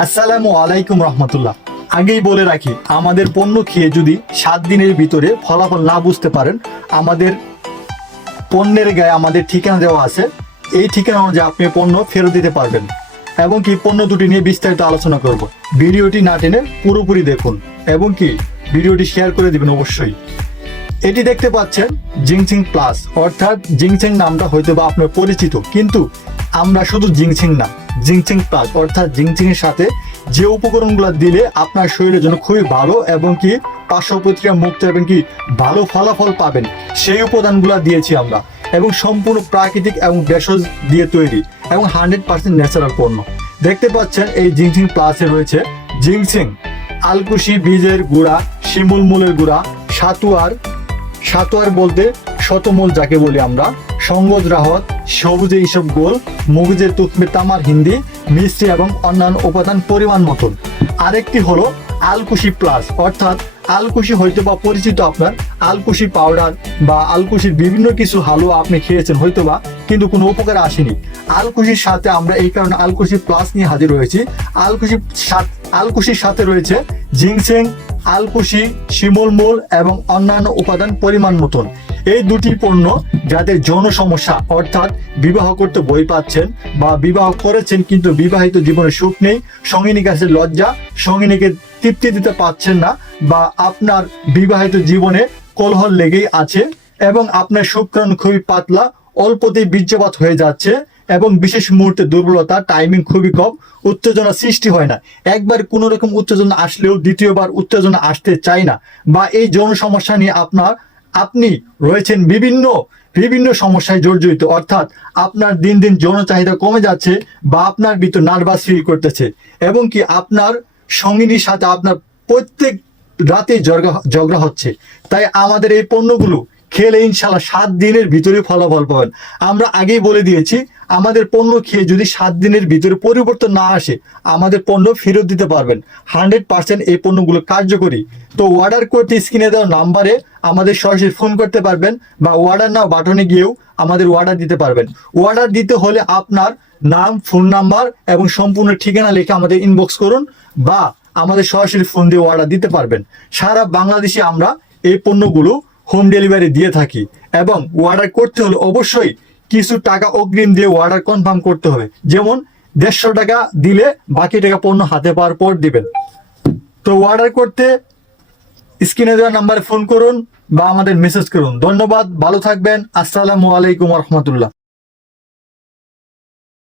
আসসালামু আলাইকুম রহমতুল্লাহ। আগেই বলে রাখি, আমাদের পণ্য খেয়ে যদি 7 দিনের ভিতরে ফলাফল না বুঝতে পারেন, আমাদের পণ্যের গায়ে আমাদের ঠিকানা দেওয়া আছে। এই ঠিকানা অনুযায়ী আপনি পণ্য ফেরত দিতে পারবেন এবং কি পণ্য দুটি নিয়ে বিস্তারিত আলোচনা করব। ভিডিওটি না টেনে পুরোপুরি দেখুন এবং কি ভিডিওটি শেয়ার করে দিবেন অবশ্যই। এটি দেখতে পাচ্ছেন জিংসিং প্লাস, অর্থাৎ জিংসিং নামটা হয়তো বা আপনার পরিচিত, কিন্তু আমরা শুধু জিংসিং না, জিংসিং প্লাস অর্থাৎ জিংসিং এর সাথে যে উপকরণগুলো দিলে আপনার শরীরের জন্য খুবই ভালো এবং কি পার্শ্ব প্রতিক্রিয়া মুক্ত এবং কি ভালো ফলাফল পাবেন, সেই উপাদানগুলো দিয়েছি আমরা। এবং সম্পূর্ণ প্রাকৃতিক এবং ভেষজ দিয়ে তৈরি এবং 100% ন্যাচারাল পণ্য। দেখতে পাচ্ছেন এই জিংসিং প্লাসে রয়েছে জিংসিং, আলকুশি বীজের গুঁড়া, শিমুল মূলের গুঁড়া, সাতুয়ার বলতে শতমূল যাকে বলি আমরা, সঙ্গজ রাহত, সবুজে ইসব গোল, মগজের তুকমে তামার হিন্দি, মিষ্টি এবং অন্যান্য উপাদান পরিমাণ মতন। আরেকটি হলো আলকুশি প্লাস, অর্থাৎ আলকুশি হয়তো বা পরিচিত আপনার, আলকুশি পাউডার বা আলকুশির বিভিন্ন কিছু হালুয়া আপনি খেয়েছেন হয়তো বা, কিন্তু কোনো উপকার আসেনি। আলকুশির সাথে আমরা এই কারণে আলকুশি প্লাস নিয়ে হাজির হয়েছি। আলকুশির সাথে রয়েছে জিংসেং, আলকুশি, শিমুল মূল এবং অন্যান্য উপাদান পরিমাণ মতন। এই দুটি পণ্য যাদের যৌন সমস্যা, অর্থাৎ বিবাহ করতে ভয় পাচ্ছেন বা বিবাহ করেছেন কিন্তু বিবাহিত জীবনে সুখ নেই, সঙ্গিনীর কাছে লজ্জা, সঙ্গিনীকে তৃপ্তি দিতে পারছেন না, বা আপনার বিবাহিত জীবনে কলহ লেগেই আছে এবং আপনার শুক্রাণু খুবই পাতলা, অল্পতেই বীর্যপাত হয়ে যাচ্ছে এবং বিশেষ মুহূর্তে দুর্বলতা, টাইমিং খুবই কম, উত্তেজনা সৃষ্টি হয় না, একবার কোনো রকম উত্তেজনা আসলেও দ্বিতীয়বার উত্তেজনা আসতে চায় না, বা এই যৌন সমস্যা নিয়ে আপনি রয়েছেন বিভিন্ন সমস্যায় জর্জরিত, অর্থাৎ আপনার দিন দিন যৌন চাহিদা কমে যাচ্ছে বা আপনার ভিতর নার্ভাস ফিল করতেছে এবং কি আপনার সঙ্গিনীর সাথে আপনার প্রত্যেক রাতে ঝগড়া হচ্ছে, তাই আমাদের এই পণ্যগুলো খেলে ইনশাল্লাহ 7 দিনের ভিতরে ফলাফল পাবেন। আমরা আগেই বলে দিয়েছি, আমাদের পণ্য খেয়ে যদি 7 দিনের ভিতরে পরিবর্তন না আসে, আমাদের পণ্য ফেরত দিতে পারবেন। 100% এই পণ্যগুলো কার্যকরী। তো অর্ডার করতে স্ক্রিনে দেওয়া নাম্বারে আমাদের সরাসরি ফোন করতে পারবেন বা অর্ডার নাও বাটনে গিয়েও আমাদের অর্ডার দিতে পারবেন। অর্ডার দিতে হলে আপনার নাম, ফোন নাম্বার এবং সম্পূর্ণ ঠিকানা লিখে আমাদের ইনবক্স করুন বা আমাদের সরাসরি ফোন দিয়ে অর্ডার দিতে পারবেন। সারা বাংলাদেশে আমরা এই পণ্যগুলো হোম ডেলিভারি দিয়ে থাকি এবং অর্ডার করতে হলে অবশ্যই কিছু টাকা অগ্রিম দিয়ে অর্ডার কনফার্ম করতে হবে, যেমন 150 টাকা দিলে বাকি টাকা পণ্য হাতে পাওয়ার পর দিবেন। তো অর্ডার করতে স্ক্রিনে দেওয়া নাম্বারে ফোন করুন বা আমাদের মেসেজ করুন। ধন্যবাদ, ভালো থাকবেন। আসসালামু আলাইকুম রহমতুল্লাহ।